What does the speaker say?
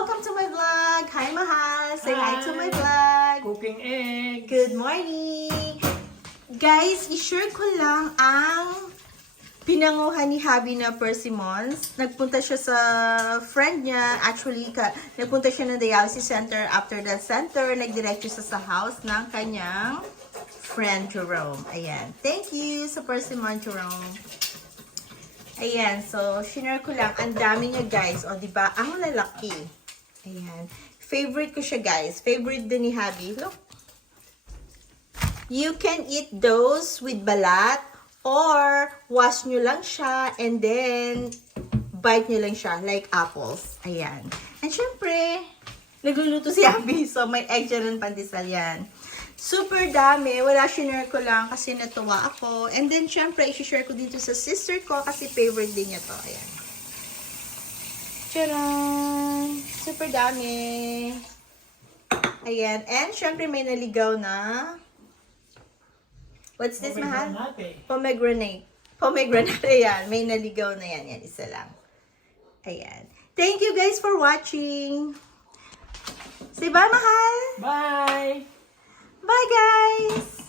welcome to my vlog. Hi, Mahal. Say hi to my vlog. Cooking eggs. Good morning. Guys, i-share ko lang ang pinanguhan ni Habi na persimmons. Nagpunta siya sa friend niya. Actually, nagpunta siya ng dialysis center. After that center, nagdirect siya sa house ng kanyang friend Jerome. Ayan. Thank you sa persimmon, Jerome. Ayan. So, shinare ko lang. Ang dami niya, guys. O, diba? Ang lalaki. Ayan. Favorite ko siya, guys. Favorite din ni Habi. Look. You can eat those with balat or wash nyo lang siya and then bite nyo lang siya like apples. Ayan. And syempre, nagluluto si Habi. So, may egg dyan ng pandesal yan. Super dami. Wala, shinare ko lang kasi natuwa ako. And then, syempre, isi-share ko dito sa sister ko kasi favorite din niya to. Ayan. Tcharam! Super dami. Ayan. And, syempre, may naligaw na. What's this, Mahal? Pomegranate. Pomegranate. Ayan. May naligaw na yan. Yan, isa lang. Ayan. Thank you guys for watching. Say bye, Mahal. Bye! Bye, guys.